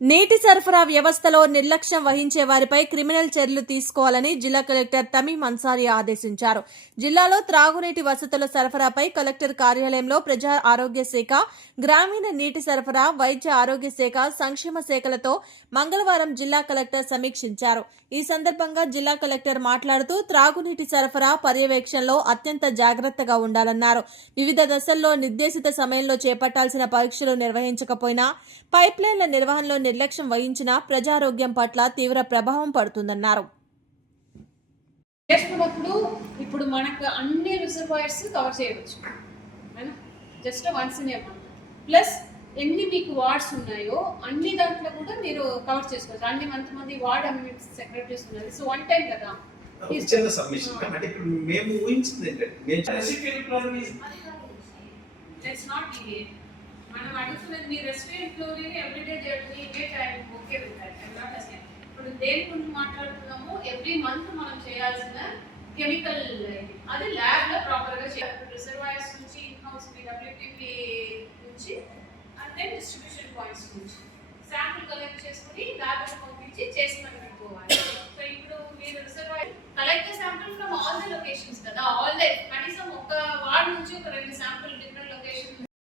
నీటి సరఫరా వ్యవస్థలో నిర్లక్ష్యం వహించే వారిపై క్రిమినల్ చర్యలు తీసుకోవాలని జిల్లా కలెక్టర్ తమీం అన్సారీ ఆదేశించారు. జిల్లాలో త్రాగునీటి వసతుల సరఫరాపై కలెక్టర్ కార్యాలయంలో ప్రజా ఆరోగ్య శాఖ గ్రామీణ నీటి సరఫరా వైద్య ఆరోగ్య శాఖ సంక్షేమ శాఖలతో మంగళవారం జిల్లా కలెక్టర్ సమీక్షించారు. ఈ సందర్భంగా జిల్లా కలెక్టర్ మాట్లాడుతూ త్రాగునీటి సరఫరా పర్యవేక్షణలో అత్యంత జాగ్రత్తగా ఉండాలన్నారు. వివిధ దశల్లో నిర్దేశిత సమయంలో చేపట్టాల్సిన పరీక్షలు నిర్వహించకపోయినా పైప్లైన్ల నిర్వహణలో నిర్లక్ష్యం వహించినా ప్రజారోగ్యం పట్ల తీవ్ర ప్రభావం పడుతుందన్నారు. చేసుకున్నప్పుడు ఇప్పుడు మనకు అన్ని రిజర్వాయర్స్ కవర్ చేయవచ్చు. Just once in a month. Plus ఎన్ని మీకు వార్డ్స్ ఉన్నాయో అన్ని దాంట్లో కూడా మీరు కవర్ చేసుకోవచ్చు. అన్ని మంత్ మంది వార్డ్ అమ్యూనిటీ సెక్రటరీస్ ఉన్నారు సో వన్ టైం కదా. చిన్న సబ్మిషన్. అంటే ఇప్పుడు మేము ఊహించింది ఏంటంటే మేము రెసిపియల్ ప్లాన్ లెట్స్ నాట్ డిలే మనం అడుగుతున్నది మీ రెస్టారెంట్ ఫ్లోర్ ఎవ్రీడే ఓకే ఇప్పుడు దేని గురించి మాట్లాడుతున్నాము ఎవ్రీ మంత్ మనం చేయాల్సిన కెమికల్ అది ల్యాబ్లో ప్రాపర్గా చేయాలి. రిజర్వాయర్స్ నుంచి ఇన్ హౌస్ డబ్ల్యూపీపీ నుంచి అండ్ దెన్ డిస్ట్రిబ్యూషన్ పాయింట్స్ నుంచి. శాంపుల్ కలెక్ట్ చేసుకుని ల్యాబ్ పంపించి చేసి మనం పెట్టుకోవాలి. సో ఇప్పుడు మీరు reservoir collect sample from all the locations కదా. ఆల్ ద కనీసం ఒక వార్డ్ నుంచి ఒక రెండు శాంపుల్ డిఫరెంట్ లొకేషన్